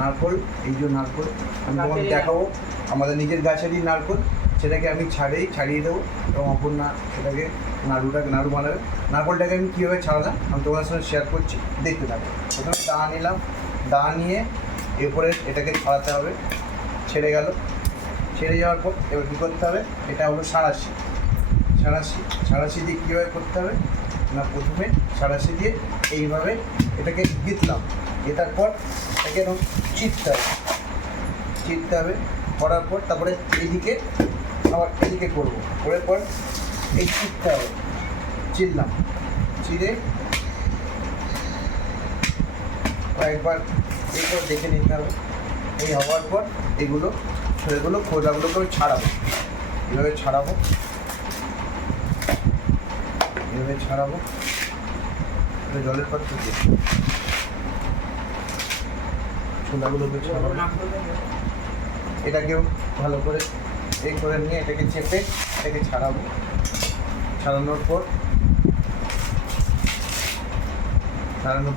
নারকোল, এই যে নারকোল আমি তোমাকে দেখাবো, আমাদের নিজের গাছেরই নারকোল, সেটাকে আমি ছাড়িয়ে দেবো এবং অপর্ণা সেটাকে নাড়ু বানাবে। নারকোলটাকে আমি কীভাবে ছাড়ালাম আমি তোমার সঙ্গে শেয়ার করছি, দেখতে থাকো। প্রথমে দা নিলাম, দা নিয়ে এরপরে এটাকে ছাড়াতে হবে। ছেড়ে যাওয়ার পর এবার কী করতে হবে, এটা হলো সাঁড়াশি দিয়ে কীভাবে করতে হবে না, প্রথমে সাঁড়াশি দিয়ে এইভাবে এটাকে গেতার পর এটাকে এরকম চিরতে হবে, করার পর তারপরে এদিকে আবার এদিকে করবো, করার পর এই চিরতে হবে, চিরে কয়েকবার এরপর দেখে নিতে হবে। এই হওয়ার পর খোসাগুলোকে ছাড়াবো, এভাবে ছাড়াবো জলের পাত্র দিয়ে খোসাগুলোকে ছাড়াবো। এটাকেও ভালো করে এই করে নিয়ে এটাকে চেপে এটাকে ছাড়ানোর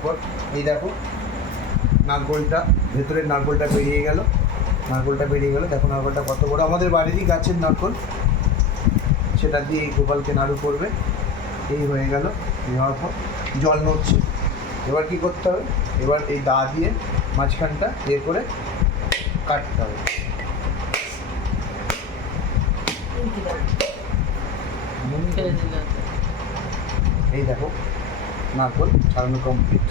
পর এই দেখো নারকোলটা, ভেতরের নারকোলটা বেরিয়ে গেল। দেখো নারকোলটা কত বড়, আমাদের বাড়িরই গাছের নারকোল। সেটা দিয়ে এই গোপালকে নাড়ু করবে। এই হয়ে গেল, নেওয়ার পর জল নড়ছে। এবার কী করতে হবে, এবার এই দা দিয়ে মাঝখানটা করে কাটতে হবে। এই দেখো নারকোল ছাড়ানো কমপ্লিট।